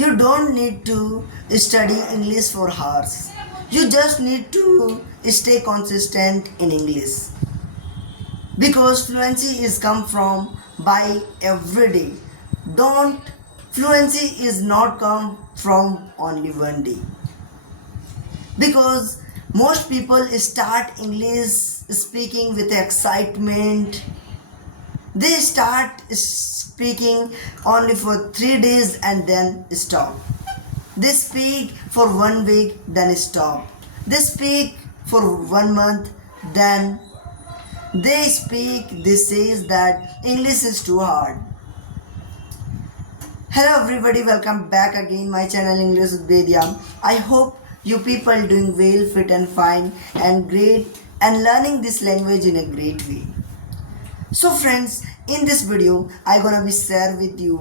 You don't need to study English for hours. You just need to stay consistent in English. Because fluency is come from by every day. Don't Fluency is not come from only one day. Because most people start English speaking with excitement. They start speaking only for 3 days and then stop. They speak for 1 week, then stop. They speak for 1 month, then they says that English is too hard. Hello everybody, welcome back again my channel English with Vedya. I hope you people doing well, fit and fine and great and learning this language in a great way. So friends, in this video I gonna be share with you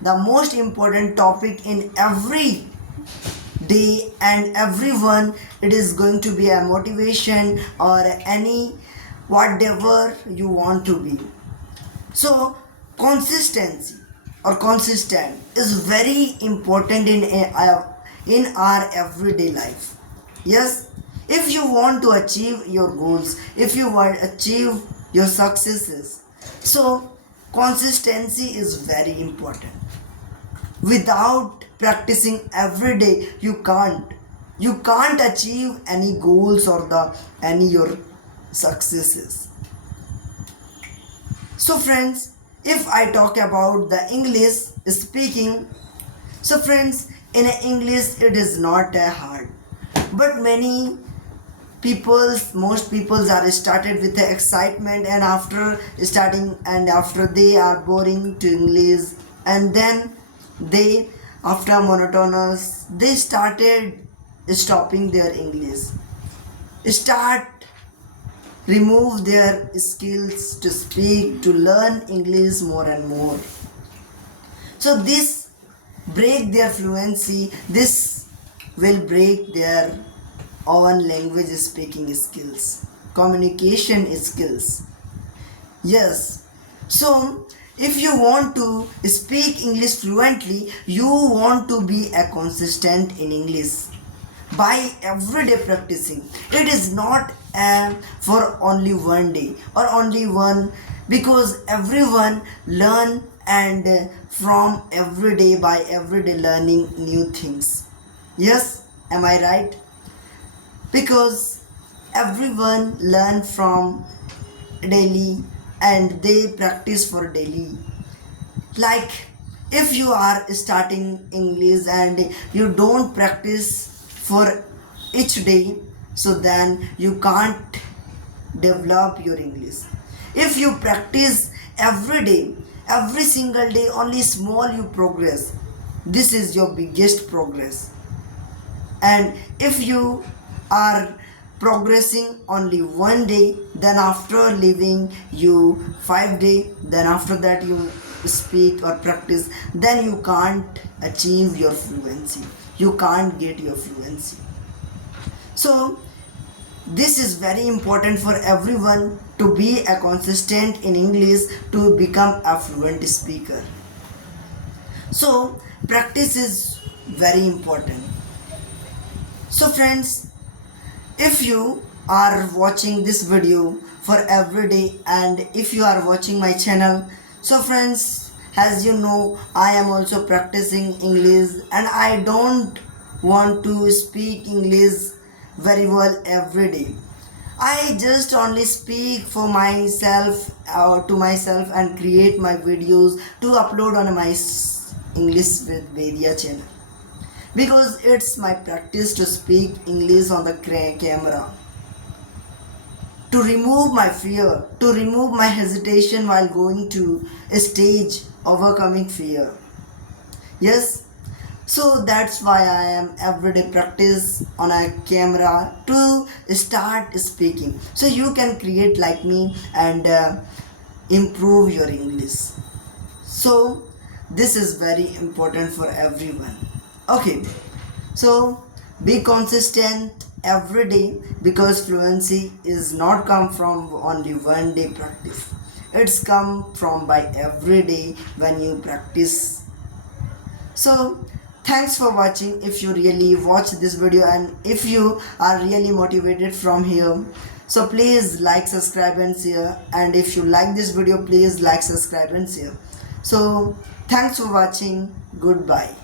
the most important topic in every day and everyone. It is going to be a motivation or any whatever you want to be. So consistency or consistent is very important in our everyday life. Yes, if you want to achieve your goals, if you want to achieve your successes, so consistency is very important. Without practicing every day, you can't achieve any goals or any your successes. So friends, if I talk about the English speaking, so friends, in English it is not hard, but most people are started with the excitement, and after they are boring to English, and then they after monotonous they started stopping their English, start remove their skills to speak, to learn English more and more. So this break their fluency, this will break their own language speaking skills, communication skills. Yes. So if you want to speak English fluently, you want to be a consistent in English by everyday practicing. It is not for only one day or only one, because everyone learn and from everyday by everyday learning new things. Yes, am I right? Because everyone learn from daily and they practice for daily. Like if you are starting English and you don't practice for each day, so then you can't develop your English. If you practice every day, every single day, only small you progress, this is your biggest progress. And if you are progressing only one day, then after leaving you 5 days, then after that you speak or practice, then you can't achieve your fluency, you can't get your fluency. So this is very important for everyone to be a consistent in English to become a fluent speaker. So practice is very important. So friends, if you are watching this video for every day and if you are watching my channel, so friends, as you know, I am also practicing English and I don't want to speak English very well every day. I just only speak for myself or to myself and create my videos to upload on my English with Vedya channel, because it's my practice to speak English on the camera, to remove my fear, to remove my hesitation while going to a stage, overcoming fear. Yes, so that's why I am everyday practice on a camera to start speaking. So you can create like me and improve your English. So this is very important for everyone. Okay, so be consistent every day, because fluency is not come from only one day practice. It's come from by every day when you practice. So Thanks for watching. If you really watch this video and if you are really motivated from here, so please like, subscribe and share. And if you like this video, please like, subscribe and share. So thanks for watching. Goodbye.